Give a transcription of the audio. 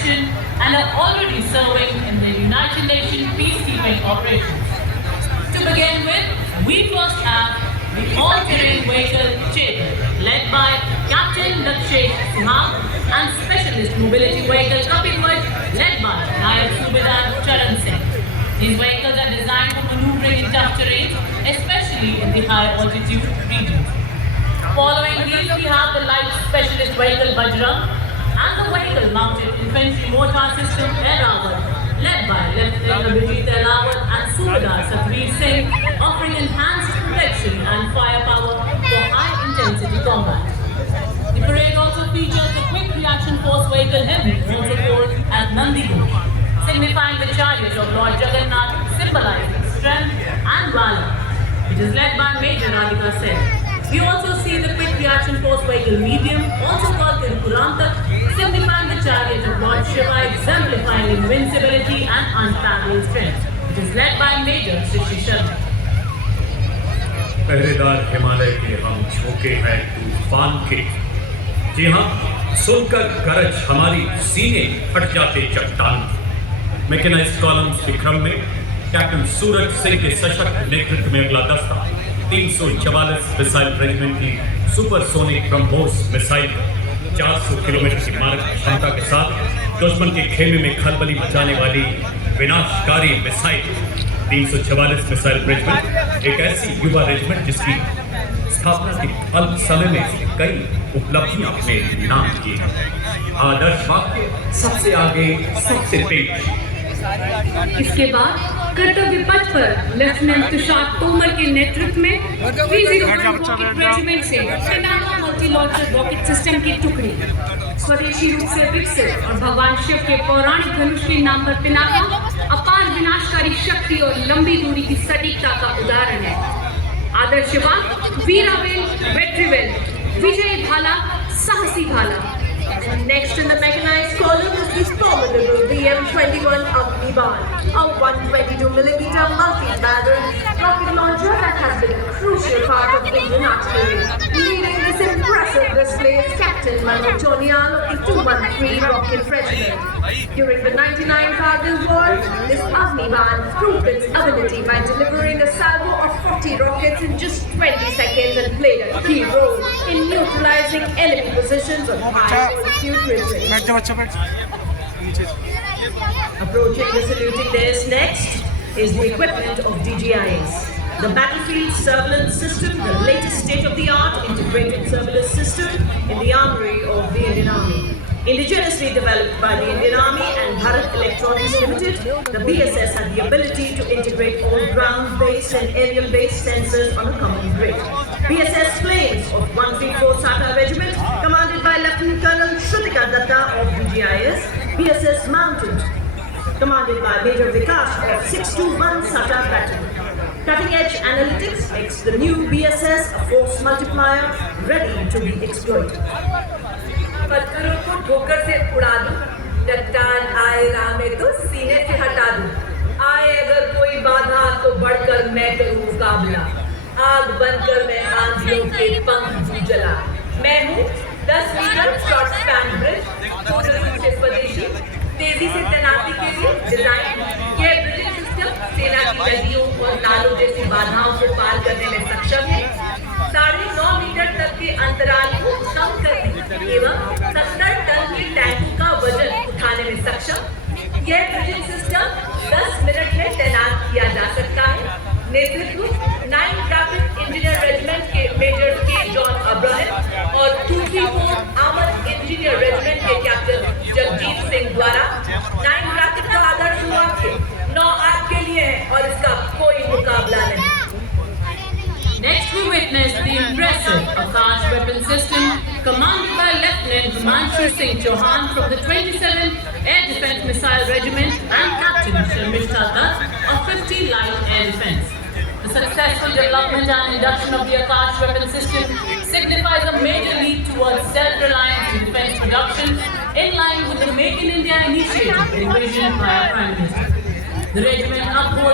protection and are already serving in the United Nations peacekeeping operations. To begin with, we first have the all-terrain vehicle Chetan, led by Captain Lakshesh Suhag, and Specialist Mobility Vehicle Kapilwaj, led by Nayab Subedar Charan Singh. These vehicles are designed for maneuvering in tough terrains, especially in the high altitude regions. Following these, we have the light specialist vehicle Bajrang and the vehicle mounted infantry mortar system Airawat, led by Lieutenant Abhijit Airawat and Subedar Satveer Singh, offering enhanced protection and firepower for high-intensity combat. The parade also features the Quick Reaction Force Vehicle Heavy, also called as Nandi Ghosh, signifying the chariot of Lord Jagannath, symbolizing strength and valor. It is led by Major Radhika Sen. We also see the Quick Reaction Force Vehicle Medium, also called Tirupurantak, signifying the chariot of Lord Shiva, exemplifying invincibility and unparalleled strength. It is led by Major Shishi Sharma. पहरेदार हिमालय के हम झोंके हैं तूफान के। जी हाँ, सुनकर गरज हमारी सीने फट जाते चट्टान। मैकेनाइज्ड कॉलम्स के क्रम में कैप्टन सूरज सिंह के सशक्त नेतृत्व में अगला दस्ता 344 मिसाइल रेजिमेंट की सुपरसोनिक ब्रह्मोस मिसाइल 400 किलोमीटर की मारक क्षमता के साथ दुश्मन के खेमे में खलबली मचाने वाली विनाशकारी मिसाइल 344 मिसाइल रेजिमेंट एक ऐसी युवा रेजिमेंट जिसकी स्थापना के अल्प समय में कई उपलब्धियां अपने नाम की हैं। आदर्श वाक्य सबसे आगे सबसे तेज। इसके बाद कर्तव्य पथ पर लेफ्टिनेंट तुषार तोमर के नेतृत्व में 301 रॉकेट रेजिमेंट से Pinaka multi launcher rocket system की टुकड़ी स्वदेशी रूप से विकसित और भगवान शिव के पौराणिक धनुष के नाम पर पिनाका अपार विनाशकारी शक्ति और लंबी दूरी की सटीकता का उदाहरण है। आदर्श वाक्य वीरावेल, वेट्रीवेल, विजयी भाला, साहसी भाला। Next in the mechanized column is this formidable BM-21 Agnibaal, a 122mm multi-battered rocket launcher that has been a crucial part of Indian artillery. Leading this impressive display is Captain Manoj Jonial of the 213 Rocket Regiment. During the 99 Kargil War, this Agnibaal proved its ability by delivering a salvo of 40 rockets in just 20 seconds and played a key role in neutralizing enemy positions on high altitude ridges. Approaching the saluting dais next is the equipment of DGIS. The Battlefield Surveillance System, the latest state-of-the-art integrated surveillance system in the armory of the Indian Army. Indigenously developed by the Indian Army and Bharat Electronics Limited, the BSS had the ability to integrate all ground-based and aerial-based sensors on a common grid. BSS planes of 134 SATA Regiment, commanded by Lieutenant Colonel Shrutika Datta of DGIS, BSS Mounted, commanded by Major Vikas of 621 SATA Battalion. Cutting-edge analytics makes the new BSS a force multiplier ready to be exploited. पत्थरों को ठोकर से उड़ा दूं, चट्टान आए राह में तो सीने से हटा दूं। आए अगर कोई बाधा तो बढ़कर मैं करूं मुकाबला। आग बनकर मैं आंधियों के पंख दूं जला। मैं हूँ 10 मीटर शॉर्ट स्पैन ब्रिज, पूर्ण रूप से स्वदेशी, तेजी से तैनाती के लिए डिजाइन। यह ब्रिजिंग सिस्टम सेना की नदियों और नालों जैसी बाधाओं को पार करने में सक्षम है। 9.5 मीटर तक के अंतराल को कम करने एवं 70 टन के टैंकों का वजन उठाने में सक्षम। यह ब्रिजिंग सिस्टम 10 मिनट में तैनात किया जा सकता है। नेतृत्व 9 ट्रैफिक इंजीनियर रेजिमेंट के मेजर के जॉन अब्राहम और 234 आर्मर्ड इंजीनियर रेजिमेंट के कैप्टन जगजीत सिंह द्वारा 9 ट्रैफिक का आदर्श वाक्य 9 आपके लिए है और इसका कोई मुकाबला नहीं। Next we witness the impressive Akash weapon system commanded by Lieutenant Himanshu Singh Chauhan from the 27th Air Defence Missile Regiment and Captain Sharmishta Dutt of 50 Light Air Defence. The successful development and induction of the Akash weapon system signifies a major leap towards self-reliance in defence production in line with the Make in India initiative envisioned by our Prime Minister. The regiment upholds